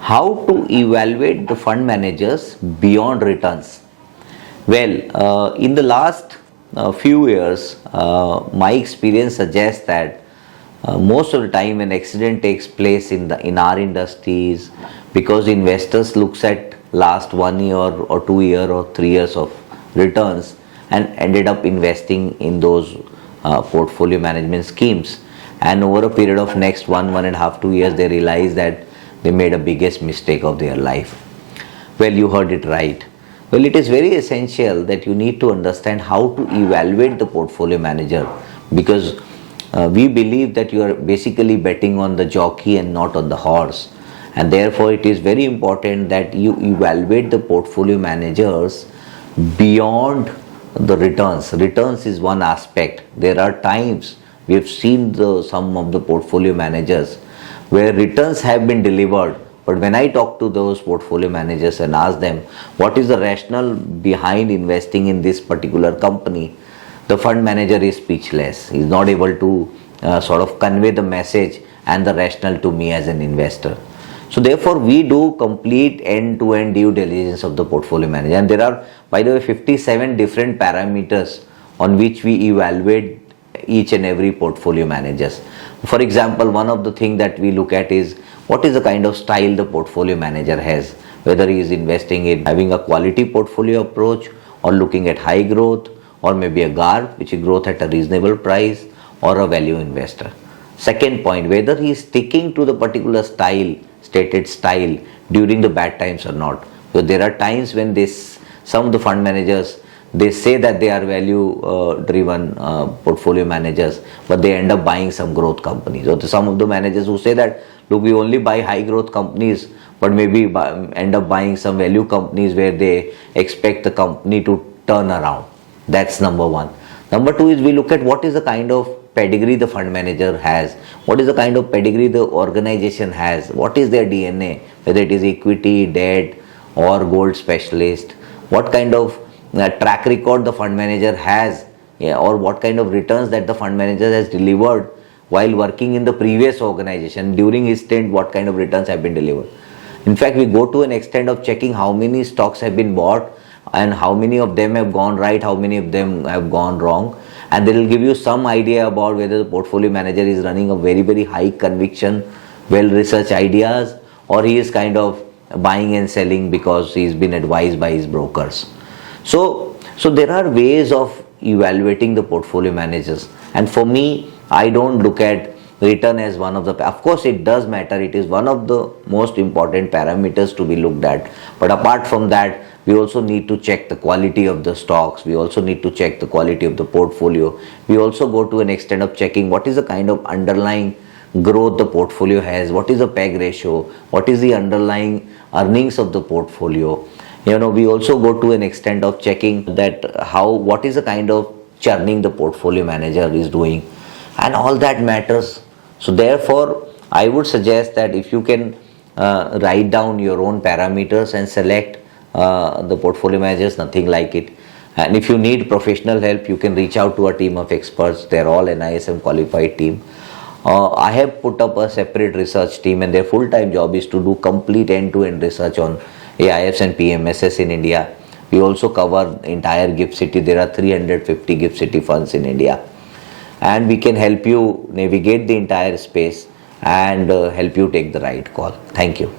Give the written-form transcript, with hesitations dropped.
How to evaluate the fund managers beyond returns? Well, in the last few years, my experience suggests that most of the time an accident takes place in our industries because investors looks at last 1 year or 2 year or 3 years of returns and ended up investing in those portfolio management schemes, and over a period of next 1.5 2 years they realize that they made a biggest mistake of their life. Well, you heard it right. Well, it is very essential that you need to understand how to evaluate the portfolio manager, because we believe that you are basically betting on the jockey and not on the horse, and therefore it is very important that you evaluate the portfolio managers beyond the returns. Returns is one aspect. There are times we have seen some of the portfolio managers where returns have been delivered, but when I talk to those portfolio managers and ask them what is the rationale behind investing in this particular company, the fund manager is speechless. He is not able to sort of convey the message and the rationale to me as an investor. So therefore we do complete end-to-end due diligence of the portfolio manager, and there are, by the way, 57 different parameters on which we evaluate each and every portfolio managers. For example, one of the things that we look at is what is the kind of style the portfolio manager has, whether he is investing in having a quality portfolio approach or looking at high growth, or maybe a GARP, which is growth at a reasonable price, or a value investor. Second point, whether he is sticking to the particular style, stated style, during the bad times or not. So there are times when some of the fund managers, they say that they are value driven portfolio managers, but they end up buying some growth companies. So some of the managers who say that, look, we only buy high growth companies, but maybe end up buying some value companies where they expect the company to turn around. That's number one. Number two is we look at what is the kind of pedigree the fund manager has, what is the kind of pedigree the organization has, what is their DNA, whether it is equity, debt, or gold specialist, what kind of track record the fund manager has, or what kind of returns that the fund manager has delivered while working in the previous organization. During his stint, what kind of returns have been delivered. In fact, we go to an extent of checking how many stocks have been bought and how many of them have gone right, how many of them have gone wrong, and they will give you some idea about whether the portfolio manager is running a very, very high conviction, well researched ideas, or he is kind of buying and selling because he's been advised by his brokers. So there are ways of evaluating the portfolio managers, and for me, I don't look at return as one of the, of course it does matter, it is one of the most important parameters to be looked at, but apart from that, we also need to check the quality of the stocks, we also need to check the quality of the portfolio, we also go to an extent of checking what is the kind of underlying growth the portfolio has, what is the PEG ratio, what is the underlying earnings of the portfolio. We also go to an extent of checking that what is the kind of churning the portfolio manager is doing, and all that matters. So therefore, I would suggest that if you can write down your own parameters and select the portfolio managers, nothing like it. And if you need professional help, you can reach out to a team of experts. They're all NISM qualified team. I have put up a separate research team, and their full-time job is to do complete end-to-end research on AIFs and PMSs in India. We also cover entire GIFT City. There are 350 GIFT City funds in India, and we can help you navigate the entire space and help you take the right call. Thank you.